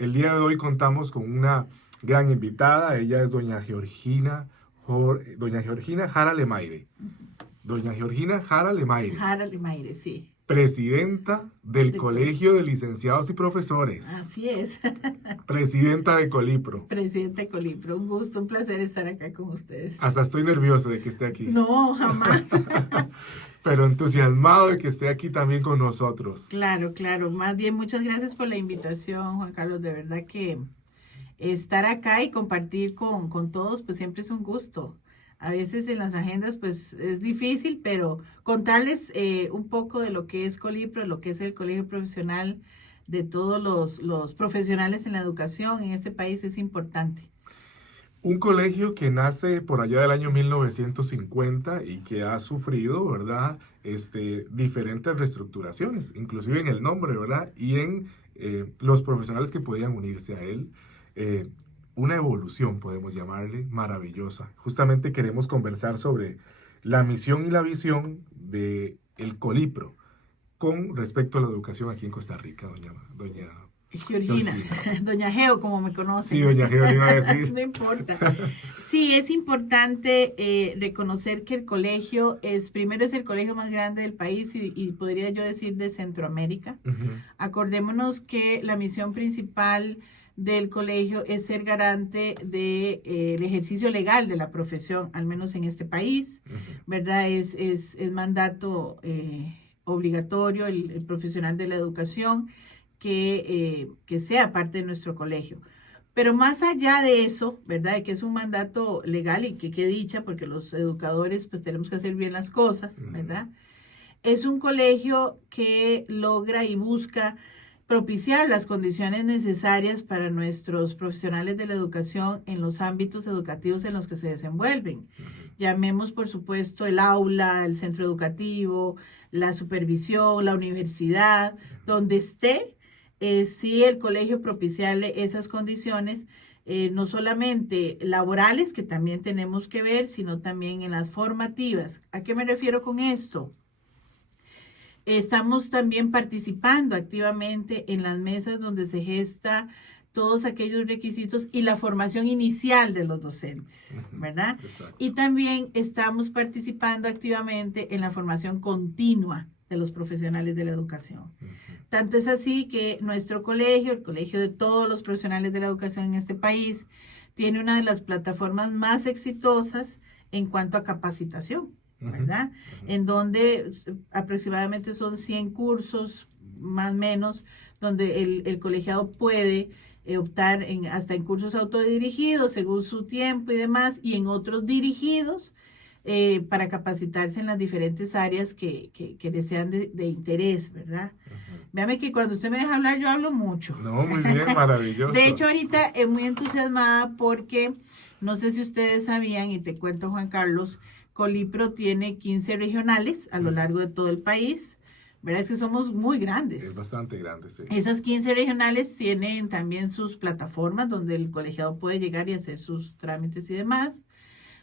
El día de hoy contamos con una gran invitada. Ella es doña Georgina Jara Lemaire. Doña Georgina Jara Lemaire, Jara Lemaire, sí. presidenta del De col- Colegio de Licenciados y Profesores, Así es. presidenta de Colipro. Presidente Colipro, un gusto, un placer estar acá con ustedes. Hasta estoy nervioso de que esté aquí, No, jamás. pero entusiasmado de que esté aquí también con nosotros. Claro, claro. Más bien, muchas gracias por la invitación, Juan Carlos. De verdad que estar acá y compartir con todos, pues siempre es un gusto. A veces en las agendas, pues es difícil, pero contarles un poco de lo que es Colipro, lo que es el colegio profesional, de todos los profesionales en la educación en este país es importante. Un colegio que nace por allá del año 1950 y que ha sufrido, ¿verdad? Diferentes reestructuraciones, inclusive en el nombre, ¿verdad? Y en los profesionales que podían unirse a él. Eh, una evolución, podemos llamarle, maravillosa. Justamente queremos conversar sobre la misión y la visión de el Colipro con respecto a la educación aquí en Costa Rica, doña Georgina, Georgina. doña Geo, como me Sí, conocen. doña Geo, le iba a decir. No importa. Sí, es importante reconocer que el colegio primero es el colegio más grande del país y podría yo decir de Centroamérica. Ujú. Acordémonos que la misión principal del colegio es ser garante del ejercicio legal de la profesión, al menos en este país, Ujú. ¿verdad? Es mandato obligatorio el profesional de la educación que sea parte de nuestro colegio. Pero más allá de eso, ¿verdad? De que es un mandato legal y que dicha, porque los educadores pues tenemos que hacer bien las cosas, ¿verdad? Es un colegio que logra y busca propiciar las condiciones necesarias para nuestros profesionales de la educación en los ámbitos educativos en los que se desenvuelven. Llamemos, por supuesto, el aula, el centro educativo, la supervisión, la universidad, donde esté, sí el colegio propiciarle esas condiciones, no solamente laborales, que también tenemos que ver, sino también en las formativas. ¿A qué me refiero con esto? Estamos también participando activamente en las mesas donde se gesta todos aquellos requisitos y la formación inicial de los docentes, ¿verdad? Exacto. Y también estamos participando activamente en la formación continua de los profesionales de la educación. Tanto es así que nuestro colegio, el colegio de todos los profesionales de la educación en este país, tiene una de las plataformas más exitosas en cuanto a capacitación, ¿verdad? En donde aproximadamente son 100 cursos, más o menos, donde el colegiado puede optar hasta en cursos autodirigidos, según su tiempo y demás, y en otros dirigidos, para capacitarse en las diferentes áreas que le sean de interés, ¿verdad? Véame que cuando usted me deja hablar, yo hablo mucho. No, muy bien, maravilloso. De hecho, ahorita muy entusiasmada porque no sé si ustedes sabían, y te cuento, Juan Carlos, Colipro tiene 15 regionales a lo largo de todo el país. ¿Verdad? Es que somos muy grandes. Es bastante grande, sí. Esas 15 regionales tienen también sus plataformas donde el colegiado puede llegar y hacer sus trámites y demás.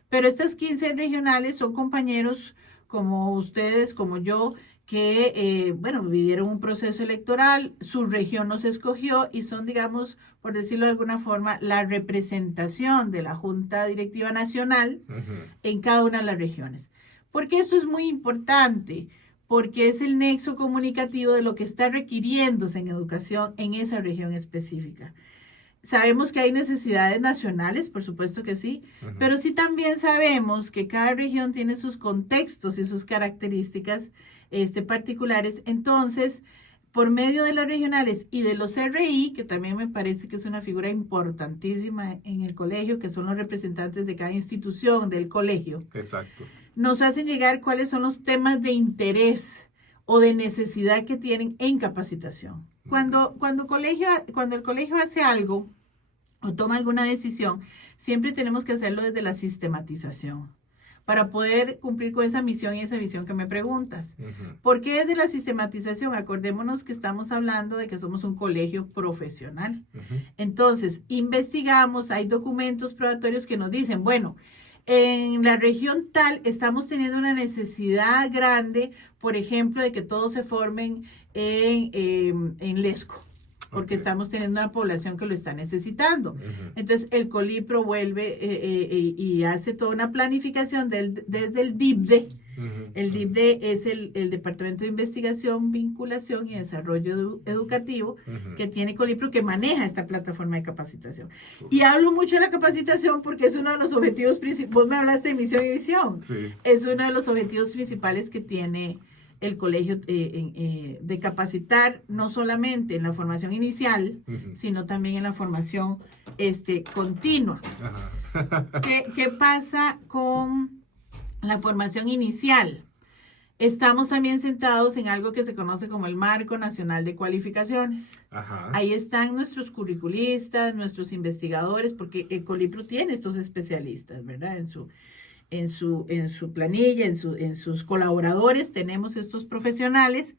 Pero estas 15 regionales son compañeros como ustedes, como yo, que, bueno, vivieron un proceso electoral, su región nos escogió y son, digamos, por decirlo de alguna forma, la representación de la Junta Directiva Nacional en cada una de las regiones. Porque esto es muy importante, porque es el nexo comunicativo de lo que está requiriéndose en educación en esa región específica. Sabemos que hay necesidades nacionales, por supuesto que sí, pero sí también sabemos que cada región tiene sus contextos y sus características particulares. Entonces, por medio de las regionales y de los RI, que también me parece que es una figura importantísima en el colegio, que son los representantes de cada institución del colegio. Exacto. Nos hacen llegar cuáles son los temas de interés o de necesidad que tienen en capacitación. Cuando el colegio hace algo o toma alguna decisión, siempre tenemos que hacerlo desde la sistematización para poder cumplir con esa misión y esa visión que me preguntas. ¿Por qué desde la sistematización? Acordémonos que estamos hablando de que somos un colegio profesional. Entonces, investigamos, hay documentos probatorios que nos dicen, bueno, en la región tal estamos teniendo una necesidad grande, por ejemplo, de que todos se formen en Lesco. porque estamos teniendo una población que lo está necesitando. Ujú. Entonces, el Colipro vuelve y hace toda una planificación desde el DIPDE. Ujú, El ujú, DIPDE es el Departamento de Investigación, Vinculación y Desarrollo Educativo ujú. que tiene Colipro, que maneja esta plataforma de capacitación. Súper. Y hablo mucho de la capacitación porque es uno de los objetivos principales. Vos me hablaste de misión y visión. Sí. Es uno de los objetivos principales que tiene el colegio de capacitar no solamente en la formación inicial, Ujú. sino también en la formación continua. Ajá. ¿Qué pasa con la formación inicial? Estamos también sentados en algo que se conoce como el Marco Nacional de Cualificaciones. Ajá. Ahí están nuestros curriculistas, nuestros investigadores, porque el Colipro tiene estos especialistas, ¿verdad? En su planilla, en sus colaboradores tenemos estos profesionales.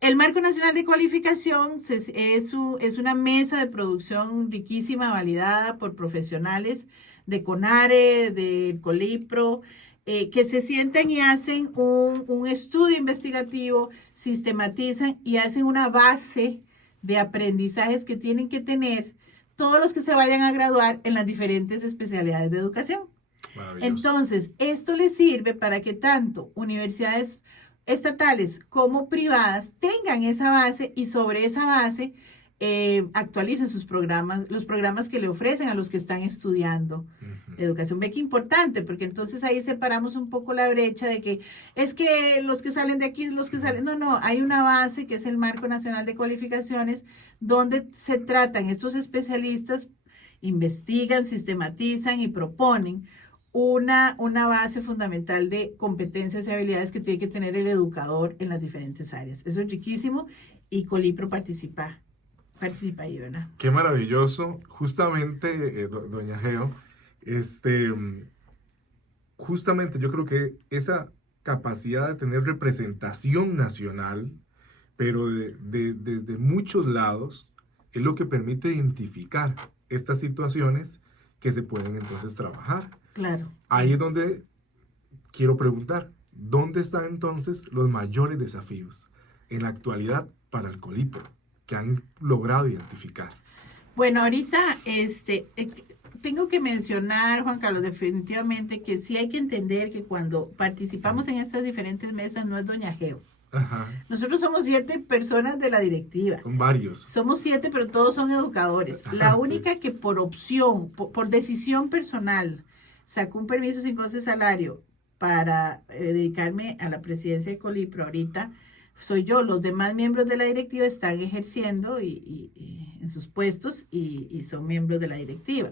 El Marco Nacional de Cualificación es una mesa de producción riquísima, validada por profesionales de CONARE, de Colipro, que se sientan y hacen un estudio investigativo, sistematizan y hacen una base de aprendizajes que tienen que tener todos los que se vayan a graduar en las diferentes especialidades de educación. Maravilloso. Entonces, esto les sirve para que tanto universidades estatales como privadas tengan esa base y sobre esa base actualicen sus programas, los programas que le ofrecen a los que están estudiando Ujú. educación. Ve que importante, porque entonces ahí separamos un poco la brecha de que es que los que salen de aquí, los que salen, no, hay una base que es el Marco Nacional de Cualificaciones, donde se tratan estos especialistas, investigan, sistematizan y proponen una base fundamental de competencias y habilidades que tiene que tener el educador en las diferentes áreas. Eso es riquísimo y Colipro participa ahí, ¿verdad? Qué maravilloso. Justamente, doña Geo, este, justamente yo creo que esa capacidad de tener representación nacional, pero desde muchos lados, es lo que permite identificar estas situaciones que se pueden entonces trabajar. Claro. Ahí es donde quiero preguntar, ¿dónde están entonces los mayores desafíos en la actualidad para el Colipro que han logrado identificar? Bueno, ahorita tengo que mencionar, Juan Carlos, definitivamente que sí hay que entender que cuando participamos en estas diferentes mesas no es doña Geo. Ajá. Nosotros somos 7 personas de la directiva. Son varios. Somos 7, pero todos son educadores. La Sí. única que por opción, por decisión personal, sacó un permiso sin goce de salario para dedicarme a la presidencia de Colipro ahorita, soy yo. Los demás miembros de la directiva están ejerciendo en sus puestos y son miembros de la directiva.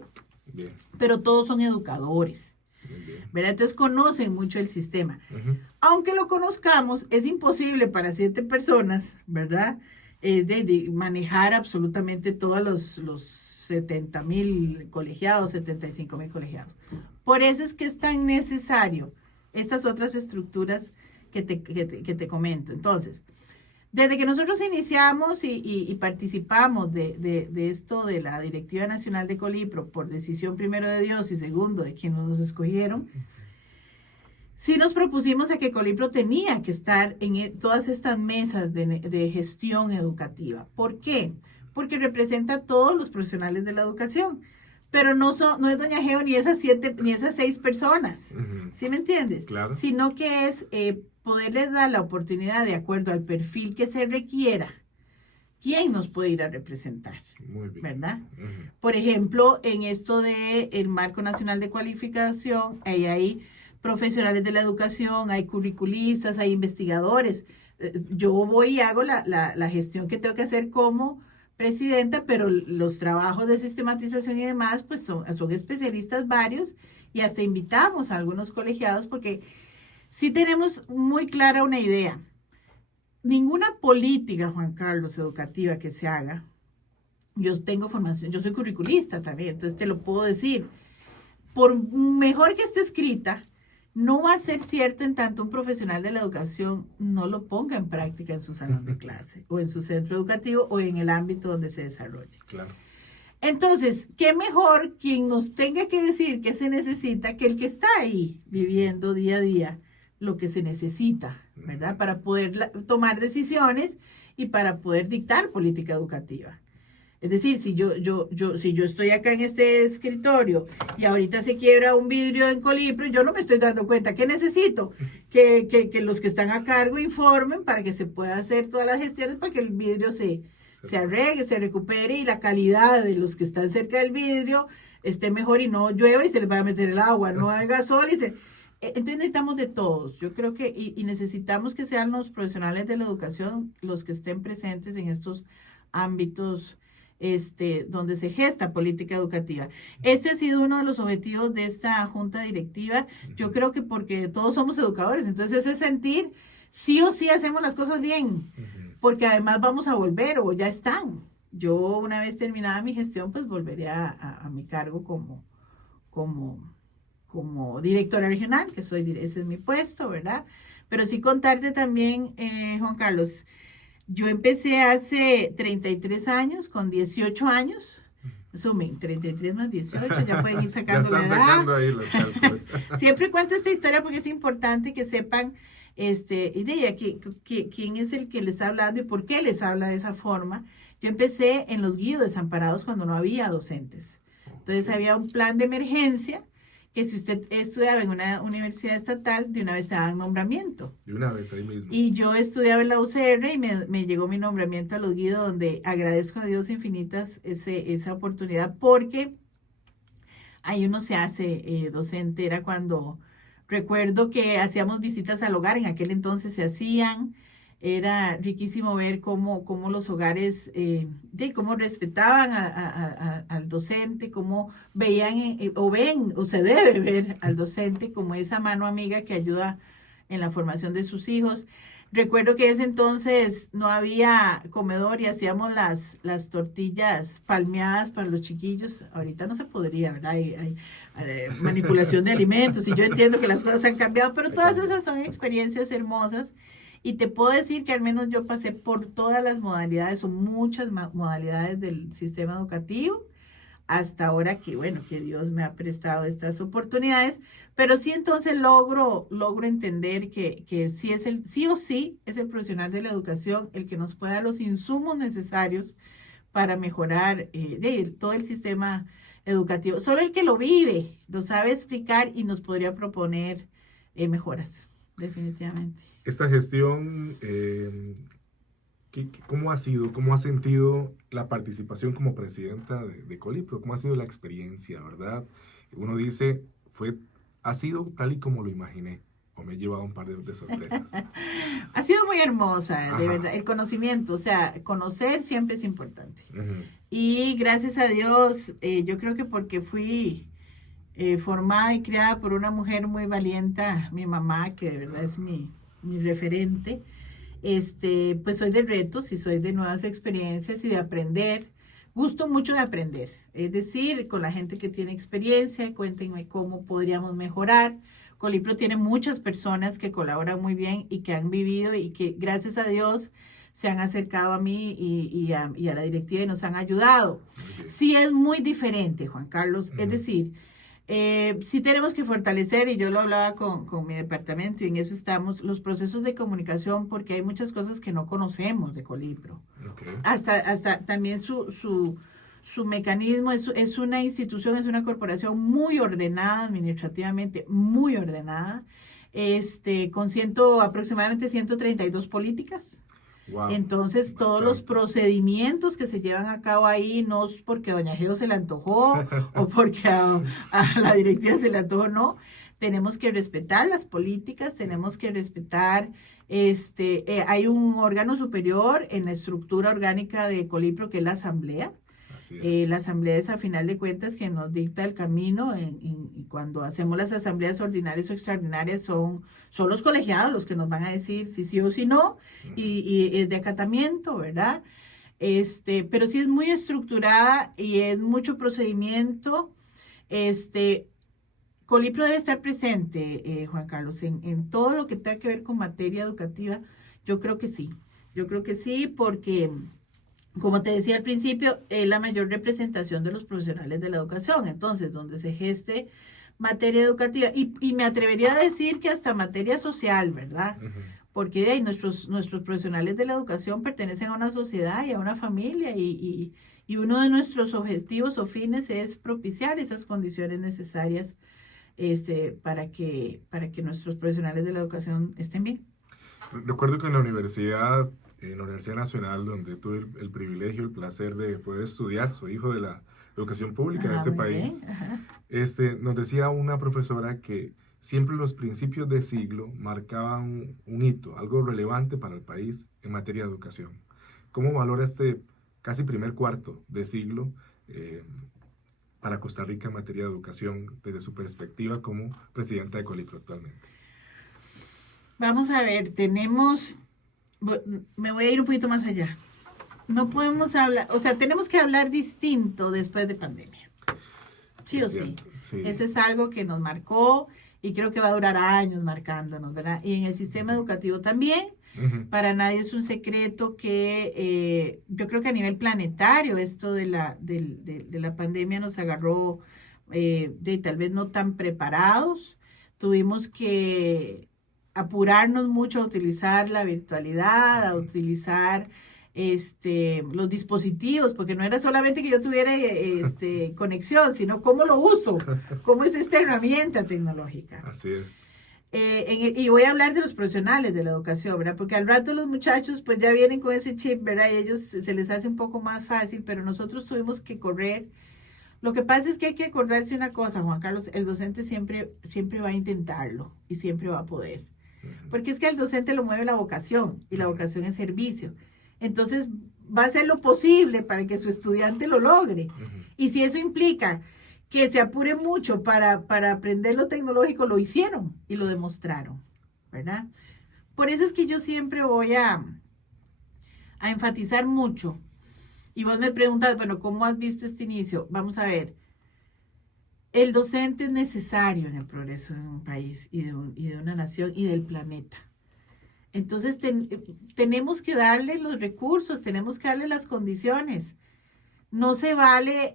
Bien, Pero todos son educadores, bien. ¿verdad? Entonces conocen mucho el sistema. Ujú. Aunque lo conozcamos, es imposible para 7 personas, ¿verdad? De manejar absolutamente todos los 70,000 colegiados, 75,000 colegiados. Por eso es que es tan necesario estas otras estructuras que te comento. Entonces, desde que nosotros iniciamos y participamos de esto de la Directiva Nacional de Colipro, por decisión primero de Dios y segundo de quienes nos escogieron, sí nos propusimos a que Colipro tenía que estar en todas estas mesas de gestión educativa. ¿Por qué? Porque representa a todos los profesionales de la educación, pero no es doña Geo ni esas 6 personas, Ujú. ¿sí me entiendes? Claro. Sino que es poderles dar la oportunidad de acuerdo al perfil que se requiera, quién nos puede ir a representar, Muy bien. ¿verdad? Ujú. Por ejemplo, en esto del Marco Nacional de Cualificación, hay profesionales de la educación, hay curriculistas, hay investigadores. Yo voy y hago la gestión que tengo que hacer como presidenta, pero los trabajos de sistematización y demás, pues son especialistas varios y hasta invitamos a algunos colegiados porque sí tenemos muy clara una idea. Ninguna política, Juan Carlos, educativa que se haga, yo tengo formación, yo soy curriculista también, entonces te lo puedo decir, por mejor que esté escrita, no va a ser cierto en tanto un profesional de la educación no lo ponga en práctica en su salón de clase o en su centro educativo o en el ámbito donde se desarrolle. Claro. Entonces, ¿qué mejor quien nos tenga que decir qué se necesita que el que está ahí viviendo día a día lo que se necesita, ¿verdad? Para poder tomar decisiones y para poder dictar política educativa. Es decir, si yo estoy acá en este escritorio y ahorita se quiebra un vidrio en Colipro, yo no me estoy dando cuenta. ¿Qué necesito? Que los que están a cargo informen para que se pueda hacer todas las gestiones para que el vidrio se arregle, se recupere y la calidad de los que están cerca del vidrio esté mejor y no llueva y se les va a meter el agua, no haga sol y se... Entonces necesitamos de todos. Yo creo que y necesitamos que sean los profesionales de la educación los que estén presentes en estos ámbitos donde se gesta política educativa. Este ha sido uno de los objetivos de esta junta directiva. Yo creo que porque todos somos educadores, entonces ese sentir, sí o sí hacemos las cosas bien, porque además vamos a volver o ya están. Yo una vez terminada mi gestión, pues volveré a mi cargo como directora regional, ese es mi puesto, ¿verdad? Pero sí contarte también, Juan Carlos, yo empecé hace 33 años, con 18 años. Sumen, 33 más 18, ya pueden ir sacando la edad. Ya están sacando ahí los cálculos. Siempre cuento esta historia porque es importante que sepan quién es el que les está hablando y por qué les habla de esa forma. Yo empecé en los guíos desamparados cuando no había docentes. Entonces había un plan de emergencia que si usted estudiaba en una universidad estatal, de una vez te daban nombramiento. De una vez ahí mismo. Y yo estudiaba en la UCR y me llegó mi nombramiento a los guidos, donde agradezco a Dios infinitas esa oportunidad, porque ahí uno se hace docente. Era cuando recuerdo que hacíamos visitas al hogar, en aquel entonces se hacían. Era riquísimo ver cómo los hogares, cómo respetaban al docente, cómo veían o se debe ver al docente como esa mano amiga que ayuda en la formación de sus hijos. Recuerdo que en ese entonces no había comedor y hacíamos las tortillas palmeadas para los chiquillos. Ahorita no se podría, ¿verdad? Hay manipulación de alimentos y yo entiendo que las cosas han cambiado, pero todas esas son experiencias hermosas. Y te puedo decir que al menos yo pasé por todas las modalidades o muchas modalidades del sistema educativo hasta ahora que, bueno, que Dios me ha prestado estas oportunidades, pero sí entonces logro entender que sí o sí es el profesional de la educación el que nos puede dar los insumos necesarios para mejorar todo el sistema educativo. Solo el que lo vive lo sabe explicar y nos podría proponer mejoras, definitivamente. Esta gestión, ¿cómo ha sido? ¿Cómo ha sentido la participación como presidenta de Colipro? ¿Cómo ha sido la experiencia, verdad? Uno dice, ha sido tal y como lo imaginé, o me he llevado un par de sorpresas. Ha sido muy hermosa, Ajá. de verdad. El conocimiento, o sea, conocer siempre es importante. Uh-huh. Y gracias a Dios, yo creo que porque fui formada y criada por una mujer muy valiente, mi mamá, que de verdad es mi referente, pues soy de retos y soy de nuevas experiencias y de aprender. Gusto mucho de aprender, es decir, con la gente que tiene experiencia, cuéntenme cómo podríamos mejorar. Colipro tiene muchas personas que colaboran muy bien y que han vivido y que gracias a Dios se han acercado a mí y a la directiva y nos han ayudado. Okay. Sí es muy diferente, Juan Carlos, es decir, sí tenemos que fortalecer, y yo lo hablaba con mi departamento y en eso estamos, los procesos de comunicación, porque hay muchas cosas que no conocemos de Colipro. Okay. Hasta también su mecanismo es una institución, es una corporación muy ordenada administrativamente, muy ordenada, con aproximadamente 132 políticas. Wow, entonces, bastante. Todos los procedimientos que se llevan a cabo ahí, no es porque a doña Geo se le antojó o porque a la directiva se le antojó, no. Tenemos que respetar las políticas, tenemos que respetar, hay un órgano superior en la estructura orgánica de Colipro, que es la asamblea. La asamblea es, a final de cuentas, que nos dicta el camino. Y cuando hacemos las asambleas ordinarias o extraordinarias, son los colegiados los que nos van a decir si sí o si no, y es de acatamiento, ¿verdad? Pero sí es muy estructurada y es mucho procedimiento. Colipro debe estar presente, Juan Carlos, en todo lo que tenga que ver con materia educativa. Yo creo que sí, porque, como te decía al principio, es la mayor representación de los profesionales de la educación. Entonces, donde se geste materia educativa, y me atrevería a decir que hasta materia social, ¿verdad? Uh-huh. Porque de ahí nuestros profesionales de la educación pertenecen a una sociedad y a una familia, y Y uno de nuestros objetivos o fines es propiciar esas condiciones necesarias para que nuestros profesionales de la educación estén bien. Recuerdo que en la Universidad Nacional, donde tuve el privilegio, el placer de poder estudiar, soy hijo de la educación pública de este Muy país, bien. Ajá. nos decía una profesora que siempre los principios de siglo marcaban un hito, algo relevante para el país en materia de educación. ¿Cómo valora este casi primer cuarto de siglo para Costa Rica en materia de educación desde su perspectiva como presidenta de Colipro actualmente? Vamos a ver, me voy a ir un poquito más allá. No podemos hablar, o sea, tenemos que hablar distinto después de pandemia. Sí o sí. Sí. Eso es algo que nos marcó y creo que va a durar años marcándonos, ¿verdad? Y en el sistema educativo también. Para nadie es un secreto que yo creo que a nivel planetario esto de la pandemia nos agarró tal vez no tan preparados. Tuvimos que apurarnos mucho a utilizar la virtualidad, a utilizar los dispositivos, porque no era solamente que yo tuviera conexión, sino cómo lo uso, cómo es esta herramienta tecnológica. Así es. Y voy a hablar de los profesionales de la educación, ¿verdad? Porque al rato los muchachos pues ya vienen con ese chip, ¿verdad? Y ellos se les hace un poco más fácil, pero nosotros tuvimos que correr. Lo que pasa es que hay que acordarse una cosa, Juan Carlos, el docente siempre va a intentarlo y siempre va a poder. Porque es que al docente lo mueve la vocación y la vocación es servicio. Entonces va a hacer lo posible para que su estudiante lo logre. Y si eso implica que se apure mucho para aprender lo tecnológico, lo hicieron y lo demostraron, ¿verdad? Por eso es que yo siempre voy a enfatizar mucho. Y vos me preguntas, bueno, ¿cómo has visto este inicio? Vamos a ver. El docente es necesario en el progreso de un país y de una nación y del planeta. Entonces tenemos que darle los recursos, tenemos que darle las condiciones. No se vale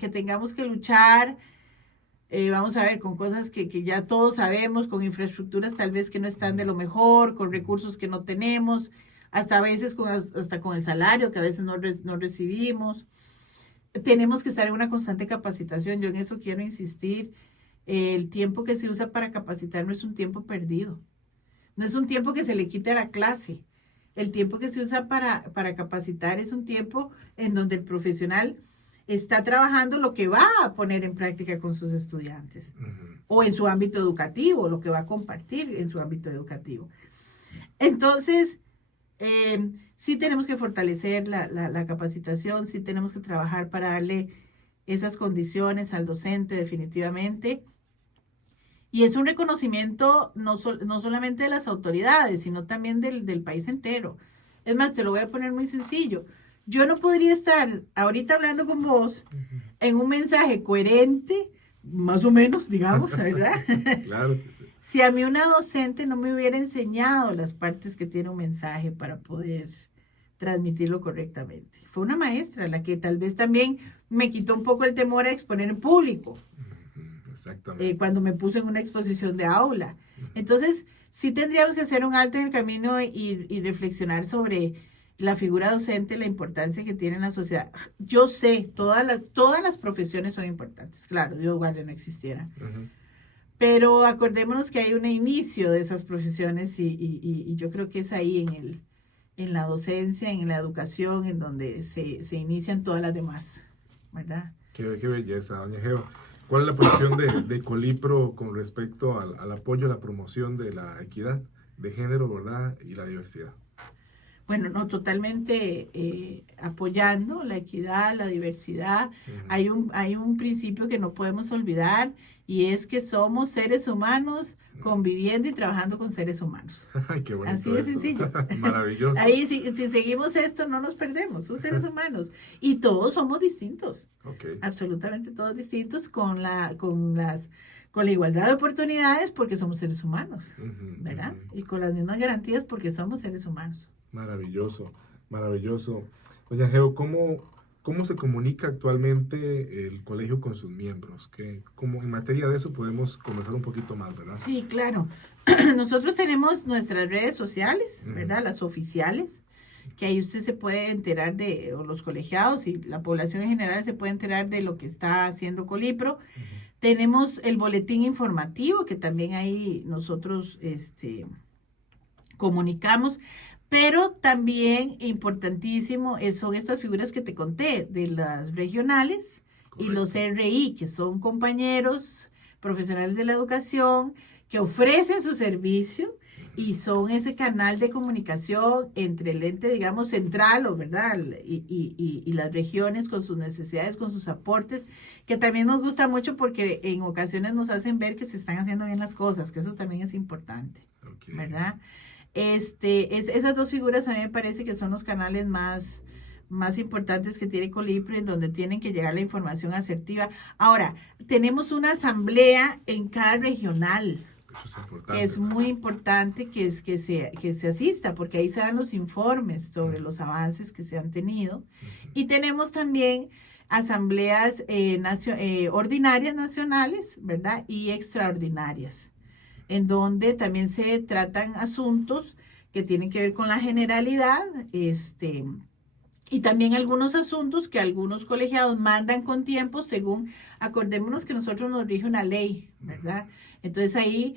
que tengamos que luchar, vamos a ver, con cosas que ya todos sabemos, con infraestructuras tal vez que no están de lo mejor, con recursos que no tenemos, hasta a veces hasta con el salario que a veces no recibimos. Tenemos que estar en una constante capacitación. Yo en eso quiero insistir. El tiempo que se usa para capacitar no es un tiempo perdido. No es un tiempo que se le quite a la clase. El tiempo que se usa para capacitar es un tiempo en donde el profesional está trabajando lo que va a poner en práctica con sus estudiantes o en su ámbito educativo, lo que va a compartir en su ámbito educativo. Entonces, sí tenemos que fortalecer la capacitación, sí tenemos que trabajar para darle esas condiciones al docente definitivamente. Y es un reconocimiento no solamente de las autoridades, sino también del país entero. Es más, te lo voy a poner muy sencillo. Yo no podría estar ahorita hablando con vos en un mensaje coherente, más o menos, digamos, ¿verdad? Claro que sí. Si a mí una docente no me hubiera enseñado las partes que tiene un mensaje para poder transmitirlo correctamente. Fue una maestra la que tal vez también me quitó un poco el temor a exponer en público. Exactamente. Cuando me puso en una exposición de aula. Entonces, sí tendríamos que hacer un alto en el camino y reflexionar sobre la figura docente, la importancia que tiene en la sociedad. Yo sé, todas las profesiones son importantes. Claro, Dios guarde no existiera. Pero acordémonos que hay un inicio de esas profesiones y yo creo que es ahí en la docencia, en la educación, en donde se inician todas las demás, ¿verdad? Qué belleza, doña Geo. ¿Cuál es la posición de Colipro con respecto al apoyo a la promoción de la equidad de género, ¿verdad? Y la diversidad? Bueno, no, totalmente apoyando la equidad, la diversidad. Hay un principio que no podemos olvidar y es que somos seres humanos conviviendo y trabajando con seres humanos. Ay, qué bonito. Así de sencillo. Maravilloso. Ahí, si seguimos esto, no nos perdemos. Son seres humanos y todos somos distintos. Okay. Absolutamente todos distintos con la igualdad de oportunidades porque somos seres humanos, ¿verdad? Y con las mismas garantías porque somos seres humanos. Maravilloso, maravilloso. Doña Geo, ¿cómo se comunica actualmente el colegio con sus miembros? ¿Cómo en materia de eso podemos conversar un poquito más, verdad? Sí, claro. Nosotros tenemos nuestras redes sociales, ¿verdad? Las oficiales, que ahí usted se puede enterar o los colegiados y la población en general se puede enterar de lo que está haciendo Colipro. Tenemos el boletín informativo, que también ahí nosotros comunicamos, pero también importantísimo son estas figuras que te conté, de las regionales. Correcto. Y los RI, que son compañeros profesionales de la educación que ofrecen su servicio y son ese canal de comunicación entre el ente, digamos, central, ¿verdad? Y las regiones con sus necesidades, con sus aportes, que también nos gusta mucho porque en ocasiones nos hacen ver que se están haciendo bien las cosas, que eso también es importante, okay. ¿Verdad? Esas dos figuras a mí me parece que son los canales más importantes que tiene Colipro, en donde tienen que llegar la información asertiva. Ahora, tenemos una asamblea en cada regional. Eso es importante, que es muy importante que se asista, porque ahí se dan los informes sobre los avances que se han tenido. Y tenemos también asambleas ordinarias nacionales, ¿verdad? Y extraordinarias, en donde también se tratan asuntos que tienen que ver con la generalidad, y también algunos asuntos que algunos colegiados mandan con tiempo según, acordémonos que nosotros nos rige una ley, ¿verdad? Entonces ahí,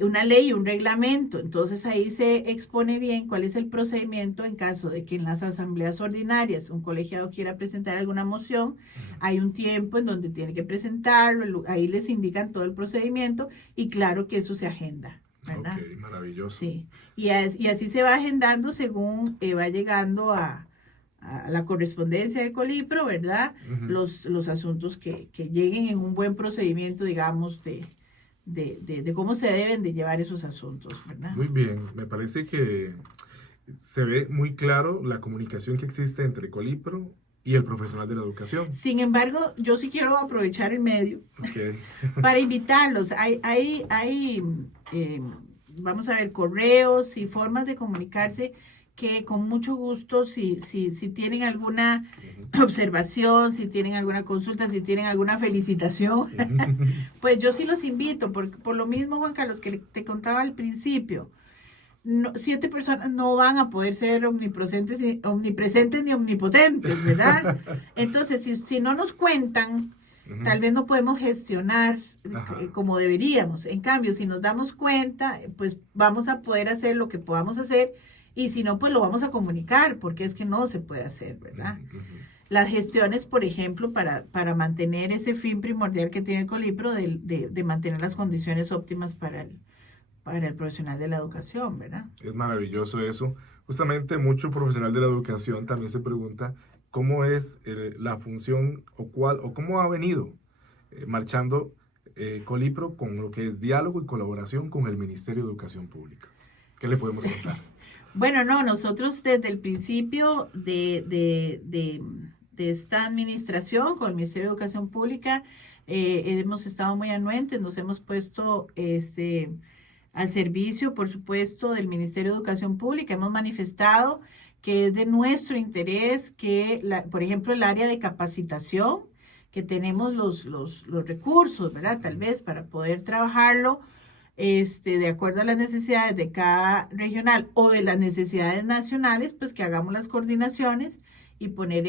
una ley y un reglamento, entonces ahí se expone bien cuál es el procedimiento en caso de que en las asambleas ordinarias un colegiado quiera presentar alguna moción, hay un tiempo en donde tiene que presentarlo, ahí les indican todo el procedimiento y claro que eso se agenda, ¿verdad? Ok, maravilloso. Sí, y así se va agendando según va llegando a la correspondencia de Colipro, ¿verdad? Los asuntos que lleguen en un buen procedimiento, digamos, de cómo se deben de llevar esos asuntos, ¿verdad? Muy bien, me parece que se ve muy claro la comunicación que existe entre Colipro y el profesional de la educación. Sin embargo, yo sí quiero aprovechar el medio para invitarlos. Hay vamos a ver, correos y formas de comunicarse que con mucho gusto, si tienen alguna observación, si tienen alguna consulta, si tienen alguna felicitación, pues yo sí los invito, por lo mismo, Juan Carlos, que te contaba al principio, 7 personas no van a poder ser omnipresentes ni omnipotentes, ¿verdad? Entonces, si no nos cuentan, tal vez no podemos gestionar como deberíamos. En cambio, si nos damos cuenta, pues vamos a poder hacer lo que podamos hacer. Y si no, pues lo vamos a comunicar, porque es que no se puede hacer, ¿verdad? Las gestiones, por ejemplo, para mantener ese fin primordial que tiene el Colipro de mantener las condiciones óptimas para el profesional de la educación, ¿verdad? Es maravilloso eso. Justamente mucho profesional de la educación también se pregunta cómo es la función o cómo ha venido marchando Colipro con lo que es diálogo y colaboración con el Ministerio de Educación Pública. ¿Qué le podemos contar? Bueno, no, nosotros desde el principio de esta administración con el Ministerio de Educación Pública hemos estado muy anuentes, nos hemos puesto al servicio, por supuesto, del Ministerio de Educación Pública. Hemos manifestado que es de nuestro interés que, por ejemplo, el área de capacitación, que tenemos los recursos, ¿verdad? Tal vez para poder trabajarlo, de acuerdo a las necesidades de cada regional o de las necesidades nacionales, pues que hagamos las coordinaciones y poner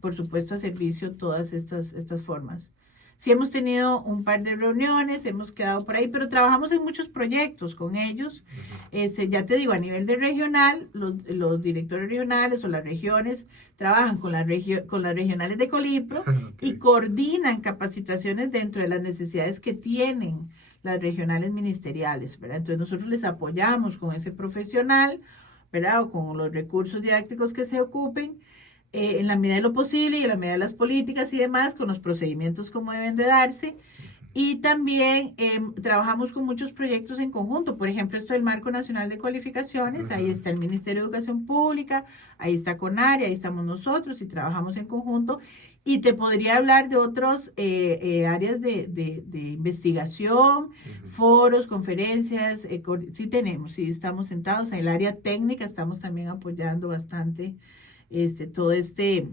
por supuesto, a servicio todas estas formas. Sí hemos tenido un par de reuniones, hemos quedado por ahí, pero trabajamos en muchos proyectos con ellos. Ya te digo, a nivel de regional, los directores regionales o las regiones trabajan con las regionales de Colipro y coordinan capacitaciones dentro de las necesidades que tienen las regionales ministeriales, ¿verdad? Entonces nosotros les apoyamos con ese profesional, ¿verdad? O con los recursos didácticos que se ocupen, en la medida de lo posible y en la medida de las políticas y demás, con los procedimientos como deben de darse. Y también trabajamos con muchos proyectos en conjunto. Por ejemplo, esto del Marco Nacional de Cualificaciones, ahí está el Ministerio de Educación Pública, ahí está CONARE, ahí estamos nosotros y trabajamos en conjunto. Y te podría hablar de otros áreas de investigación, foros, conferencias, sí estamos sentados. En el área técnica estamos también apoyando bastante todo este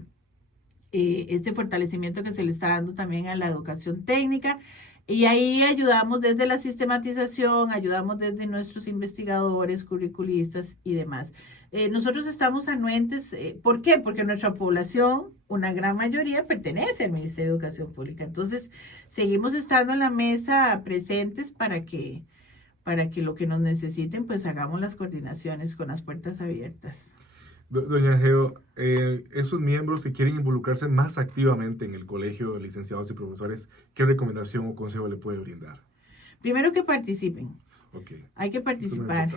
fortalecimiento que se le está dando también a la educación técnica. Y ahí ayudamos desde la sistematización, ayudamos desde nuestros investigadores, curriculistas y demás. Nosotros estamos anuentes, ¿por qué? Porque nuestra población, una gran mayoría, pertenece al Ministerio de Educación Pública. Entonces, seguimos estando en la mesa presentes para que lo que nos necesiten, pues hagamos las coordinaciones con las puertas abiertas. Doña Geo, esos miembros que quieren involucrarse más activamente en el colegio de licenciados y profesores, ¿qué recomendación o consejo le puede brindar? Primero que participen. Okay. Hay que participar.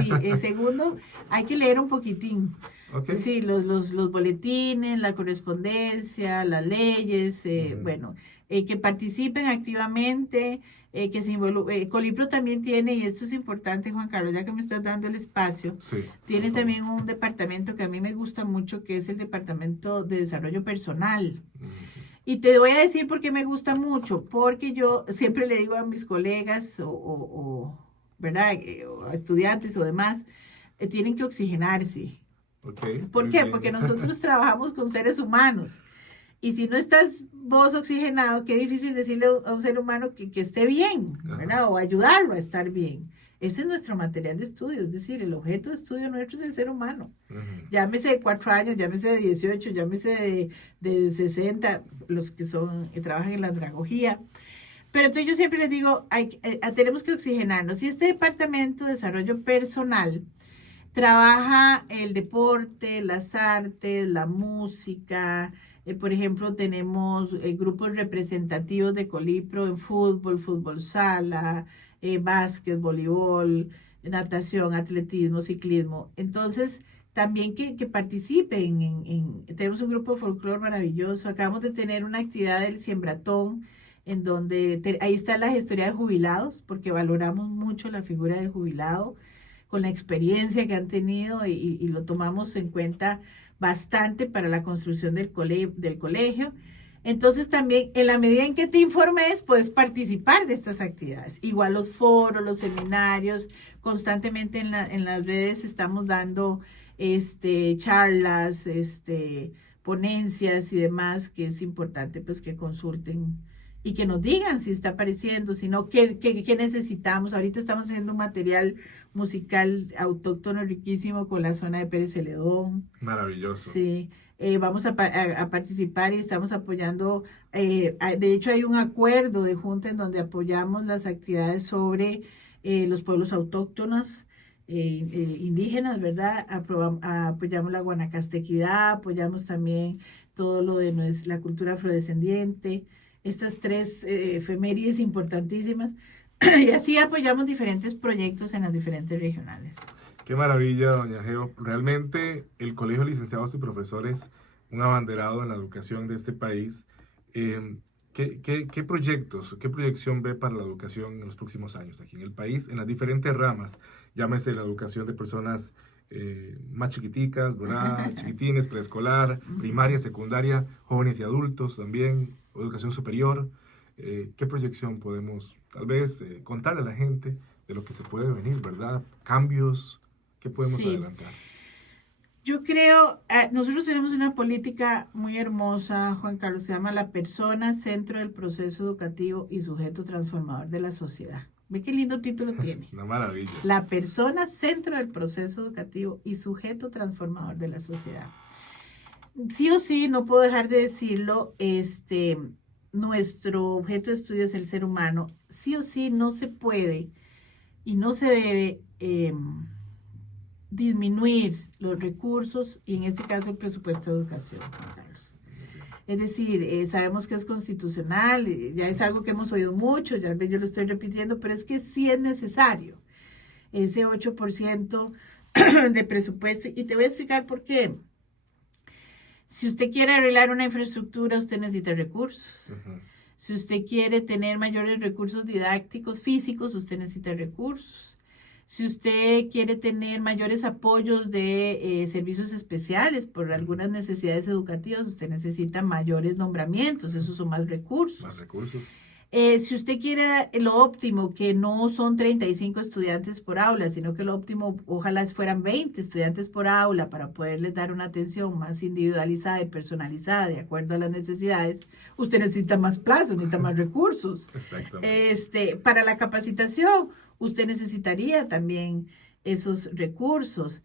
Sí, segundo, hay que leer un poquitín. Okay. Sí, los boletines, la correspondencia, las leyes, bueno, que participen activamente, que se involucren. Colipro también tiene, y esto es importante, Juan Carlos, ya que me estás dando el espacio, sí, tiene también un departamento que a mí me gusta mucho, que es el Departamento de Desarrollo Personal. Y te voy a decir por qué me gusta mucho, porque yo siempre le digo a mis colegas ¿verdad? O a estudiantes o demás, tienen que oxigenarse. Okay, ¿Por qué? Porque nosotros trabajamos con seres humanos. Y si no estás vos oxigenado, qué difícil decirle a un ser humano que esté bien, ¿verdad? O ayudarlo a estar bien. Ese es nuestro material de estudio, es decir, el objeto de estudio nuestro es el ser humano. Llámese de 4 años, llámese de 18, llámese de 60, los que trabajan en la andragogía. Pero entonces yo siempre les digo, tenemos que oxigenarnos. Y este departamento de desarrollo personal trabaja el deporte, las artes, la música. Por ejemplo, tenemos grupos representativos de Colipro en fútbol sala, básquet, voleibol, natación, atletismo, ciclismo. Entonces, también que participen. Tenemos un grupo de folclore maravilloso. Acabamos de tener una actividad del Siembratón, en donde ahí está la gestoría de jubilados, porque valoramos mucho la figura del jubilado, con la experiencia que han tenido y lo tomamos en cuenta bastante para la construcción del colegio. Entonces también, en la medida en que te informes, puedes participar de estas actividades. Igual los foros, los seminarios, constantemente en las redes estamos dando charlas, ponencias y demás, que es importante pues que consulten y que nos digan si está apareciendo, si no, qué necesitamos. Ahorita estamos haciendo un material musical autóctono riquísimo con la zona de Pérez Celedón. Maravilloso. Sí, vamos a participar y estamos apoyando, de hecho hay un acuerdo de junta en donde apoyamos las actividades sobre los pueblos autóctonos, indígenas, ¿verdad? Apoyamos la guanacastequidad, apoyamos también todo lo de la cultura afrodescendiente, estas 3 efemérides importantísimas, y así apoyamos diferentes proyectos en las diferentes regionales. Qué maravilla, doña Geo. Realmente el Colegio de Licenciados y Profesores, un abanderado en la educación de este país. ¿Qué proyectos, qué proyección ve para la educación en los próximos años aquí en el país, en las diferentes ramas? Llámese la educación de personas más chiquiticas, ¿verdad? Chiquitines, preescolar, primaria, secundaria, jóvenes y adultos también, educación superior. ¿Qué proyección podemos tal vez contarle a la gente de lo que se puede venir, ¿verdad? Cambios, ¿qué podemos adelantar? Yo creo, nosotros tenemos una política muy hermosa, Juan Carlos, se llama la persona centro del proceso educativo y sujeto transformador de la sociedad. ¿Ve qué lindo título tiene? Una maravilla. La persona centro del proceso educativo y sujeto transformador de la sociedad. Sí o sí, no puedo dejar de decirlo, nuestro objeto de estudio es el ser humano. Sí o sí, no se puede y no se debe disminuir los recursos y en este caso el presupuesto de educación, Juan Carlos. Es decir, sabemos que es constitucional, ya es algo que hemos oído mucho, ya yo lo estoy repitiendo, pero es que sí es necesario ese 8% de presupuesto y te voy a explicar por qué. Si usted quiere arreglar una infraestructura, usted necesita recursos. Si usted quiere tener mayores recursos didácticos, físicos, usted necesita recursos. Si usted quiere tener mayores apoyos de servicios especiales por algunas necesidades educativas, usted necesita mayores nombramientos, esos son más recursos. Más recursos. Si usted quiere lo óptimo, que no son 35 estudiantes por aula, sino que lo óptimo ojalá fueran 20 estudiantes por aula para poderles dar una atención más individualizada y personalizada de acuerdo a las necesidades, usted necesita más plazas, necesita más recursos. Exactamente. Para la capacitación, usted necesitaría también esos recursos.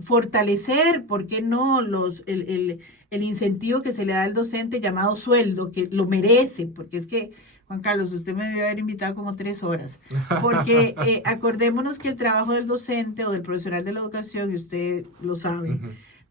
fortalecer, ¿por qué no?, el incentivo que se le da al docente llamado sueldo, que lo merece, porque es que, Juan Carlos, usted me debió haber invitado como 3 horas, porque acordémonos que el trabajo del docente o del profesional de la educación, y usted lo sabe,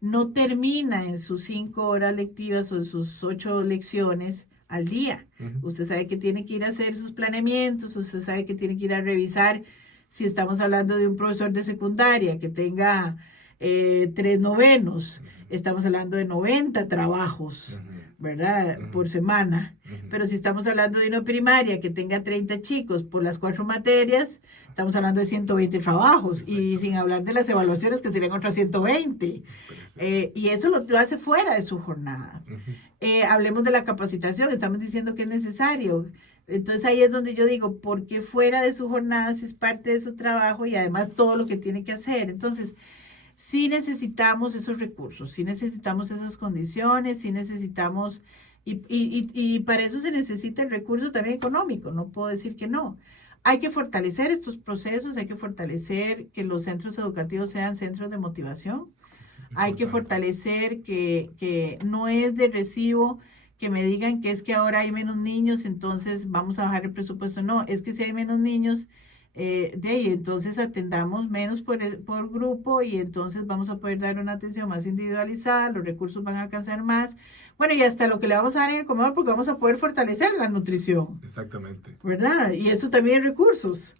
no termina en sus 5 horas lectivas o en sus 8 lecciones al día. Usted sabe que tiene que ir a hacer sus planeamientos, usted sabe que tiene que ir a revisar, si estamos hablando de un profesor de secundaria que tenga 3 novenos, estamos hablando de 90 trabajos, ¿verdad?, por semana. Pero si estamos hablando de una primaria que tenga 30 chicos por las 4 materias, estamos hablando de 120 trabajos, y sin hablar de las evaluaciones, que serían otras 120. Y eso lo hace fuera de su jornada. Hablemos de la capacitación, estamos diciendo que es necesario. Entonces ahí es donde yo digo, ¿por qué fuera de su jornada si es parte de su trabajo y además todo lo que tiene que hacer? Entonces, sí necesitamos esos recursos, sí necesitamos esas condiciones, sí necesitamos, y para eso se necesita el recurso también económico, no puedo decir que no. Hay que fortalecer estos procesos, hay que fortalecer que los centros educativos sean centros de motivación, hay que fortalecer que no es de recibo que me digan que es que ahora hay menos niños, entonces vamos a bajar el presupuesto. No, es que si hay menos niños, de ahí entonces atendamos menos por grupo, y entonces vamos a poder dar una atención más individualizada, los recursos van a alcanzar más. Bueno, y hasta lo que le vamos a dar en el comedor, porque vamos a poder fortalecer la nutrición. Exactamente. ¿Verdad? Y eso también es recursos,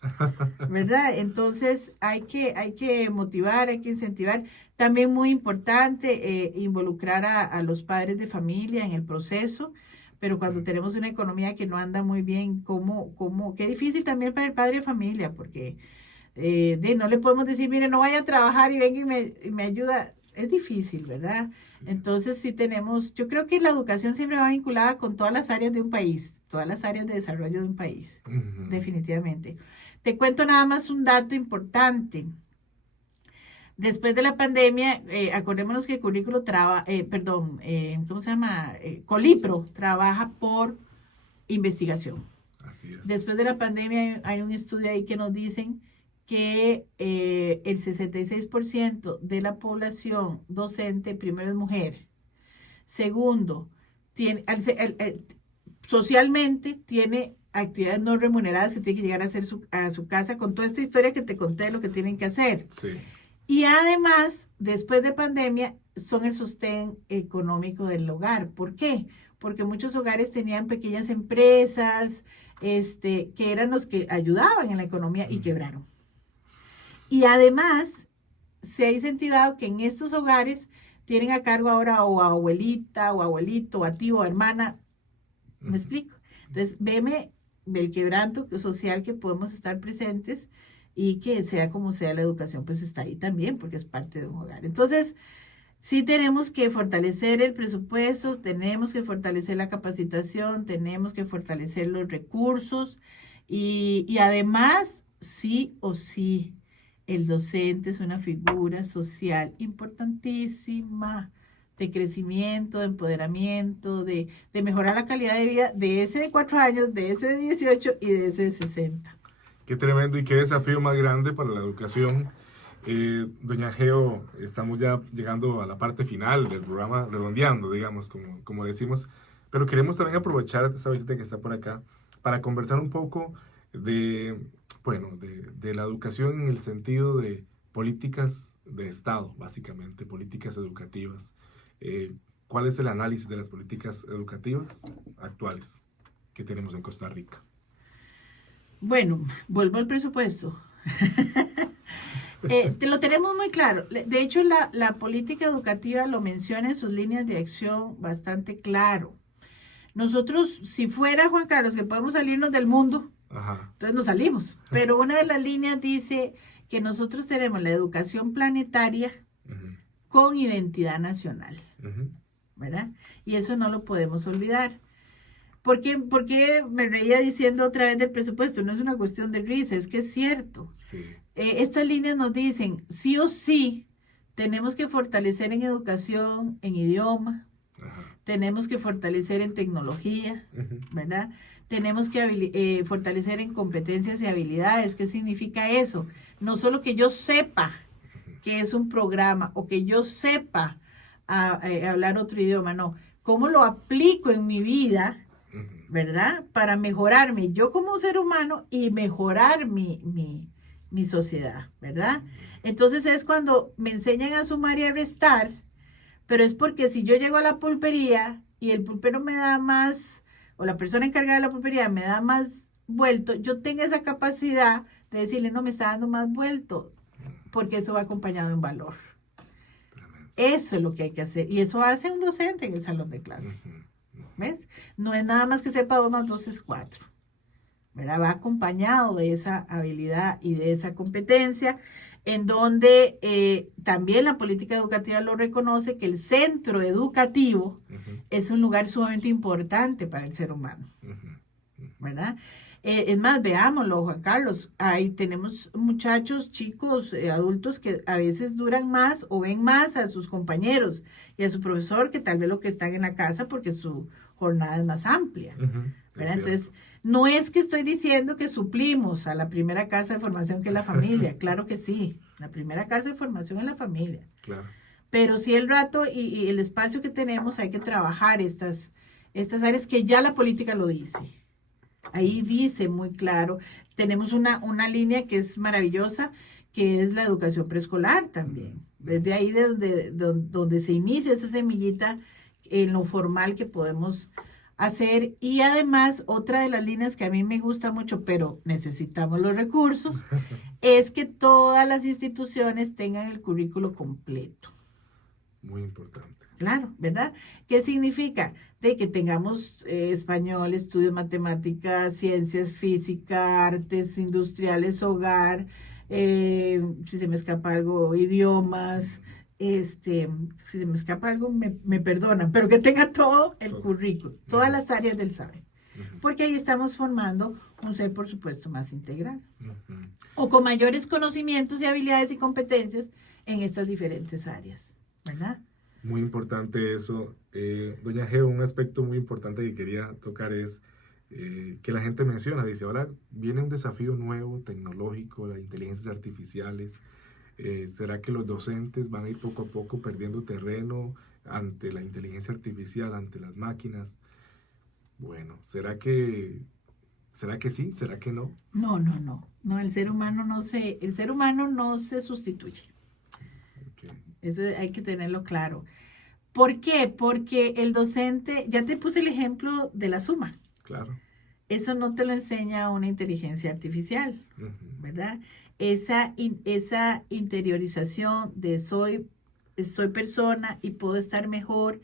¿verdad? Entonces hay que motivar, hay que incentivar. También muy importante involucrar a los padres de familia en el proceso, pero cuando tenemos una economía que no anda muy bien, qué difícil también para el padre de familia, porque no le podemos decir, mire, no vaya a trabajar y venga y me ayuda. Es difícil, ¿verdad? Sí. Entonces sí tenemos, yo creo que la educación siempre va vinculada con todas las áreas de un país, todas las áreas de desarrollo de un país, definitivamente. Te cuento nada más un dato importante. Después de la pandemia, acordémonos que Colipro trabaja por investigación. Así es. Después de la pandemia hay un estudio ahí que nos dicen que el 66% de la población docente, primero, es mujer. Segundo, socialmente tiene actividades no remuneradas que tiene que llegar a hacer a su casa, con toda esta historia que te conté de lo que tienen que hacer. Sí. Y además, después de pandemia, son el sostén económico del hogar. ¿Por qué? Porque muchos hogares tenían pequeñas empresas, que eran los que ayudaban en la economía, y quebraron. Y además, se ha incentivado que en estos hogares tienen a cargo ahora o a abuelita, o abuelito, o a tío, o hermana. ¿Me explico? Entonces, ve el quebranto social que podemos estar presentes, y que sea como sea la educación, pues está ahí también, porque es parte de un hogar. Entonces, sí tenemos que fortalecer el presupuesto, tenemos que fortalecer la capacitación, tenemos que fortalecer los recursos, y además, sí o sí, el docente es una figura social importantísima, de crecimiento, de empoderamiento, de mejorar la calidad de vida de ese de 4 años, de ese de 18 y de ese de 60. Qué tremendo y qué desafío más grande para la educación. Doña Geo, estamos ya llegando a la parte final del programa, redondeando, digamos, como decimos, pero queremos también aprovechar esta visita que está por acá para conversar un poco de la educación en el sentido de políticas de Estado, básicamente, políticas educativas. ¿Cuál es el análisis de las políticas educativas actuales que tenemos en Costa Rica? Bueno, vuelvo al presupuesto. Te lo tenemos muy claro. De hecho, la política educativa lo menciona en sus líneas de acción bastante claro. Nosotros, si fuera, Juan Carlos, que podemos salirnos del mundo, entonces nos salimos. Pero una de las líneas dice que nosotros tenemos la educación planetaria con identidad nacional, ¿verdad? Y eso no lo podemos olvidar. ¿Por qué me reía diciendo otra vez del presupuesto? No es una cuestión de risa, es que es cierto. Sí. Estas líneas nos dicen, sí o sí, tenemos que fortalecer en educación, en idioma, tenemos que fortalecer en tecnología, ¿verdad? Tenemos que fortalecer en competencias y habilidades. ¿Qué significa eso? No solo que yo sepa qué es un programa o que yo sepa hablar otro idioma, no. ¿Cómo lo aplico en mi vida, verdad? Para mejorarme yo como ser humano y mejorar mi sociedad, ¿verdad? Entonces es cuando me enseñan a sumar y a restar, pero es porque si yo llego a la pulpería y el pulpero me da más, o la persona encargada de la pulpería me da más vuelto, yo tengo esa capacidad de decirle, no, me está dando más vuelto, porque eso va acompañado de un valor. Eso es lo que hay que hacer. Y eso hace un docente en el salón de clase. ¿Ves? No es nada más que sepa 2 más 2 es 4. ¿Verdad? Va acompañado de esa habilidad y de esa competencia, en donde también la política educativa lo reconoce, que el centro educativo es un lugar sumamente importante para el ser humano. ¿Verdad? Es más, veámoslo, Juan Carlos, ahí tenemos muchachos, chicos, adultos que a veces duran más o ven más a sus compañeros y a su profesor que tal vez lo que están en la casa porque su jornada es más amplia. ¿Verdad? Entonces, no es que estoy diciendo que suplimos a la primera casa de formación que es la familia, claro que sí, la primera casa de formación es la familia. Claro. Pero sí el rato y el espacio que tenemos hay que trabajar estas áreas que ya la política lo dice. Ahí dice muy claro, tenemos una línea que es maravillosa, que es la educación preescolar también. Desde ahí donde se inicia esa semillita en lo formal que podemos hacer. Y además, otra de las líneas que a mí me gusta mucho, pero necesitamos los recursos, es que todas las instituciones tengan el currículo completo. Muy importante. Claro, ¿verdad? ¿Qué significa? De que tengamos español, estudios, matemáticas, ciencias, física, artes industriales, hogar, si se me escapa algo, idiomas, si se me escapa algo, me perdonan, pero que tenga todo el currículo, todas las áreas del saber. Porque ahí estamos formando un ser, por supuesto, más integral. O con mayores conocimientos y habilidades y competencias en estas diferentes áreas, ¿verdad? Muy importante eso. Doña Geo, un aspecto muy importante que quería tocar es que la gente menciona, dice, ahora viene un desafío nuevo, tecnológico, las inteligencias artificiales. ¿Será que los docentes van a ir poco a poco perdiendo terreno ante la inteligencia artificial, ante las máquinas? Bueno, ¿será que sí? ¿Será que no? No, el ser humano no se sustituye. Okay. Eso hay que tenerlo claro. ¿Por qué? Porque el docente, ya te puse el ejemplo de la suma. Claro. Eso no te lo enseña una inteligencia artificial, ¿verdad? Esa interiorización de soy persona y puedo estar mejor,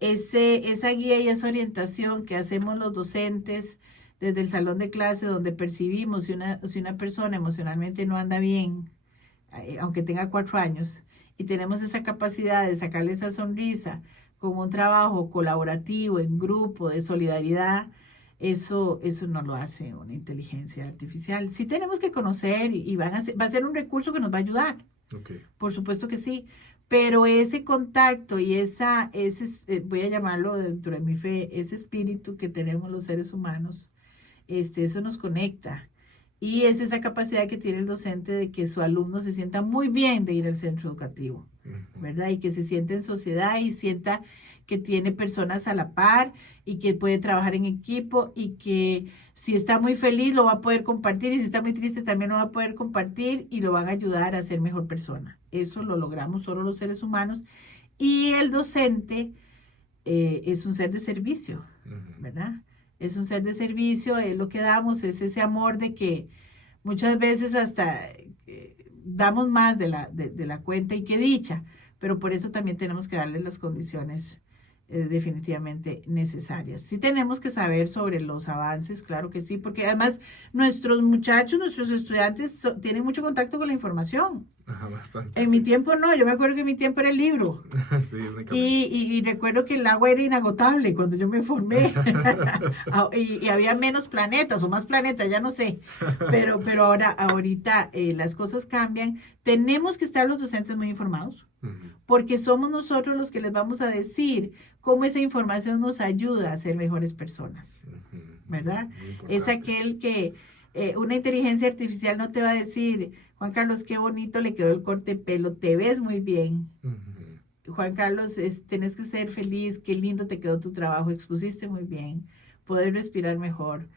esa guía y esa orientación que hacemos los docentes desde el salón de clase, donde percibimos si una persona emocionalmente no anda bien, aunque tenga 4 años, y tenemos esa capacidad de sacarle esa sonrisa con un trabajo colaborativo, en grupo, de solidaridad, eso no lo hace una inteligencia artificial. Sí tenemos que conocer y va a ser un recurso que nos va a ayudar. Okay. Por supuesto que sí. Pero ese contacto y voy a llamarlo dentro de mi fe, ese espíritu que tenemos los seres humanos, eso nos conecta. Y es esa capacidad que tiene el docente de que su alumno se sienta muy bien de ir al centro educativo, ¿verdad? Y que se sienta en sociedad y sienta que tiene personas a la par y que puede trabajar en equipo y que si está muy feliz lo va a poder compartir y si está muy triste también lo va a poder compartir y lo van a ayudar a ser mejor persona. Eso lo logramos solo los seres humanos y el docente es un ser de servicio, ¿verdad? Es un ser de servicio, lo que damos es ese amor de que muchas veces hasta damos más de la cuenta y qué dicha, pero por eso también tenemos que darles las condiciones definitivamente necesarias. Sí tenemos que saber sobre los avances, claro que sí, porque además nuestros muchachos, nuestros estudiantes tienen mucho contacto con la información. Ajá, bastante. En mi tiempo no, yo me acuerdo que en mi tiempo era el libro. Sí, y recuerdo que el agua era inagotable cuando yo me formé y había menos planetas o más planetas, ya no sé, pero ahorita las cosas cambian. Tenemos que estar los docentes muy informados porque somos nosotros los que les vamos a decir cómo esa información nos ayuda a ser mejores personas, ¿verdad? Es aquel que Una inteligencia artificial no te va a decir, Juan Carlos, qué bonito le quedó el corte de pelo, te ves muy bien. Juan Carlos, tenés que ser feliz, qué lindo te quedó tu trabajo, expusiste muy bien, puedes respirar mejor,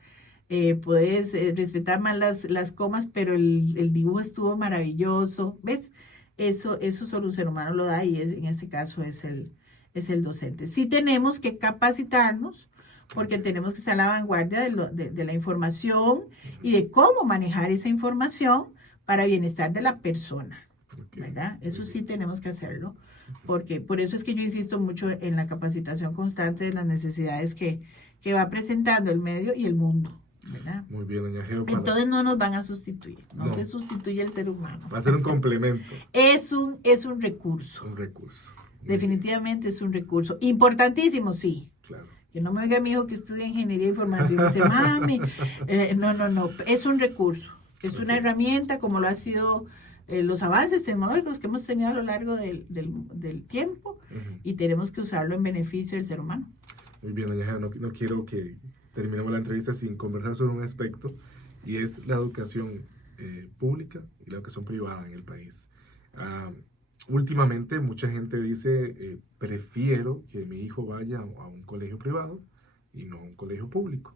puedes respetar más las comas, pero el dibujo estuvo maravilloso, ¿ves? Eso solo un ser humano lo da y en este caso es el docente. Sí tenemos que capacitarnos porque tenemos que estar a la vanguardia de la información y de cómo manejar esa información para bienestar de la persona, ¿verdad? Eso sí tenemos que hacerlo, porque por eso es que yo insisto mucho en la capacitación constante de las necesidades que va presentando el medio y el mundo, ¿verdad? Muy bien, doña Geo. Entonces no nos van a sustituir, no se sustituye el ser humano. Va a ser un complemento. Es un recurso. Un recurso. Definitivamente es un recurso. Importantísimo, sí. Claro. Que no me oiga mi hijo que estudia ingeniería informática y dice, mami, no, es un recurso, es una herramienta como lo ha sido los avances tecnológicos que hemos tenido a lo largo del tiempo y tenemos que usarlo en beneficio del ser humano. Muy bien, doña Geo, no quiero que terminemos la entrevista sin conversar sobre un aspecto y es la educación pública y la educación privada en el país. Últimamente mucha gente dice, prefiero que mi hijo vaya a un colegio privado y no a un colegio público.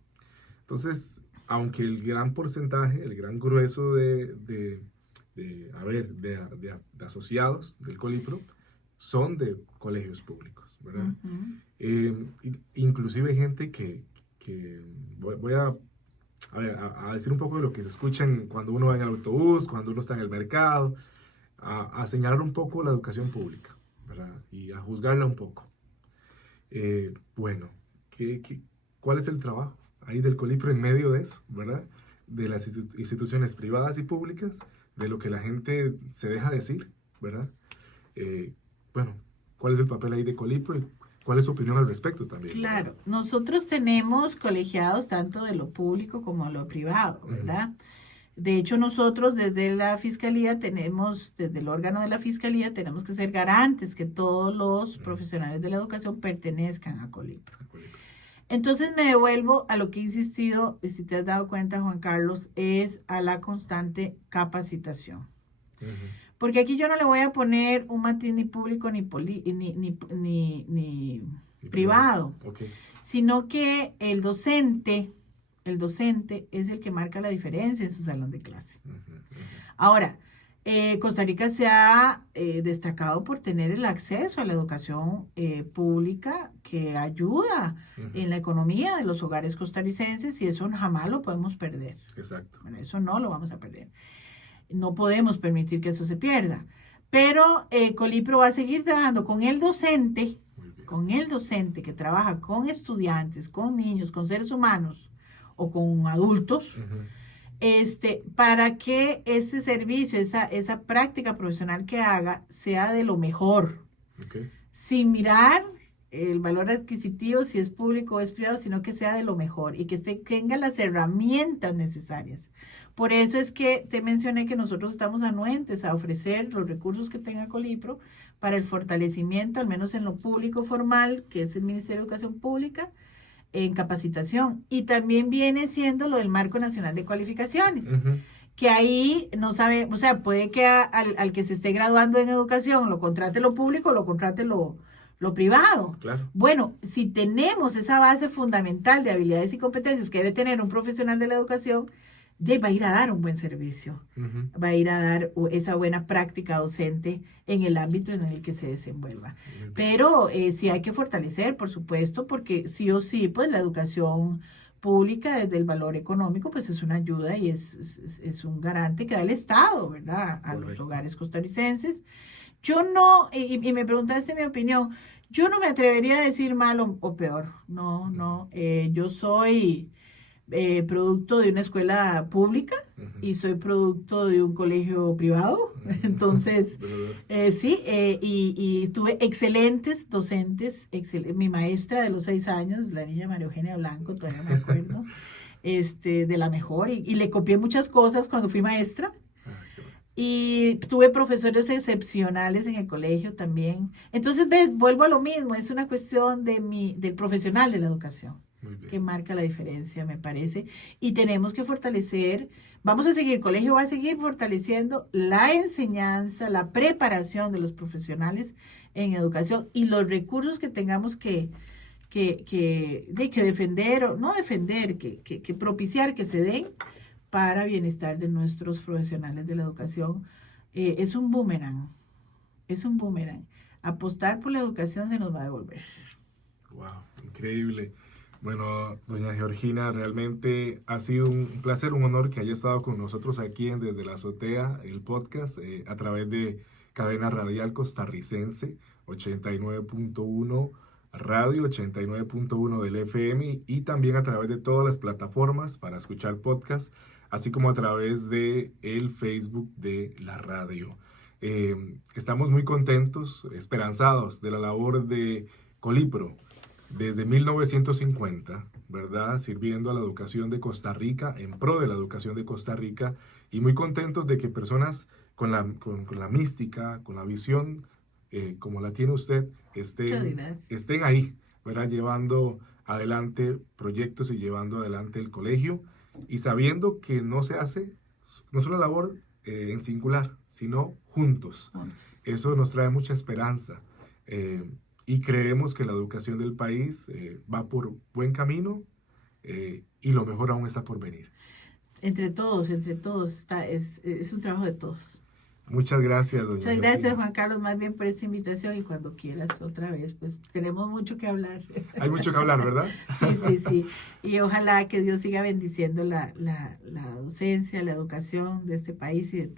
Entonces, aunque el gran porcentaje, el gran grueso de asociados del Colipro son de colegios públicos, ¿verdad? Inclusive gente que voy a decir un poco de lo que se escuchan cuando uno va en el autobús, cuando uno está en el mercado, a señalar un poco la educación pública, ¿verdad? Y a juzgarla un poco. Bueno, ¿cuál es el trabajo ahí del Colipro en medio de eso, ¿verdad? De las instituciones privadas y públicas, de lo que la gente se deja decir, ¿verdad? Bueno, ¿cuál es el papel ahí de Colipro y cuál es su opinión al respecto también? Claro, nosotros tenemos colegiados tanto de lo público como de lo privado, ¿verdad? De hecho, nosotros desde la Fiscalía desde el órgano de la Fiscalía, tenemos que ser garantes que todos los profesionales de la educación pertenezcan a Colipro. Entonces me devuelvo a lo que he insistido, y si te has dado cuenta, Juan Carlos, es a la constante capacitación. Porque aquí yo no le voy a poner un matiz ni público ni privado, sino que el docente es el que marca la diferencia en su salón de clase. Ahora, Costa Rica se ha destacado por tener el acceso a la educación pública que ayuda en la economía de los hogares costarricenses y eso jamás lo podemos perder. Exacto. Bueno, eso no lo vamos a perder. No podemos permitir que eso se pierda. Pero Colipro va a seguir trabajando con el docente que trabaja con estudiantes, con niños, con seres humanos, o con adultos, para que ese servicio, esa práctica profesional que haga, sea de lo mejor, sin mirar el valor adquisitivo, si es público o es privado, sino que sea de lo mejor y que tenga las herramientas necesarias. Por eso es que te mencioné que nosotros estamos anuentes a ofrecer los recursos que tenga Colipro para el fortalecimiento, al menos en lo público formal, que es el Ministerio de Educación Pública, en capacitación. Y también viene siendo lo del Marco Nacional de Cualificaciones, que ahí no sabe, o sea, puede que al que se esté graduando en educación lo contrate lo público, lo contrate lo privado. Claro. Bueno, si tenemos esa base fundamental de habilidades y competencias que debe tener un profesional de la educación, va a ir a dar un buen servicio, va a ir a dar esa buena práctica docente en el ámbito en el que se desenvuelva. Pero sí hay que fortalecer, por supuesto, porque sí o sí, pues la educación pública desde el valor económico, pues es una ayuda y es un garante que da el Estado, ¿verdad? A los hogares costarricenses. Yo no, y me preguntaste mi opinión, yo no me atrevería a decir mal o peor, no, yo soy producto de una escuela pública y soy producto de un colegio privado, entonces sí, y tuve excelentes docentes, mi maestra de los 6 años, la niña María Eugenia Blanco, todavía me acuerdo, de la mejor, y le copié muchas cosas cuando fui maestra. Y tuve profesores excepcionales en el colegio también. Entonces, ves, vuelvo a lo mismo, es una cuestión del profesional de la educación. Muy bien. que marca la diferencia, me parece. Y tenemos que fortalecer, vamos a seguir, el colegio va a seguir fortaleciendo la enseñanza, la preparación de los profesionales en educación y los recursos que tengamos que defender, o no defender, que propiciar que se den para bienestar de nuestros profesionales de la educación. Es un boomerang, es un boomerang. Apostar por la educación se nos va a devolver. Wow, increíble. Bueno, doña Georgina, realmente ha sido un placer, un honor que haya estado con nosotros aquí en Desde la Azotea, el podcast, a través de Cadena Radial Costarricense, 89.1 Radio, 89.1 del FM y también a través de todas las plataformas para escuchar podcast, así como a través de el Facebook de la radio. Estamos muy contentos, esperanzados de la labor de Colipro desde 1950, ¿verdad? Sirviendo a la educación de Costa Rica, en pro de la educación de Costa Rica, y muy contentos de que personas con la mística, con la visión como la tiene usted, estén ahí, ¿verdad? Llevando adelante proyectos y llevando adelante el colegio, y sabiendo que no se hace, no es una labor en singular, sino juntos. Eso nos trae mucha esperanza. Y creemos que la educación del país va por buen camino y lo mejor aún está por venir. Entre todos, es un trabajo de todos. Muchas gracias, doña Muchas gracias, Juan Carlos, más bien por esta invitación y cuando quieras otra vez, pues tenemos mucho que hablar. Hay mucho que hablar, ¿verdad? Sí. Y ojalá que Dios siga bendiciendo la docencia, la educación de este país y de todo.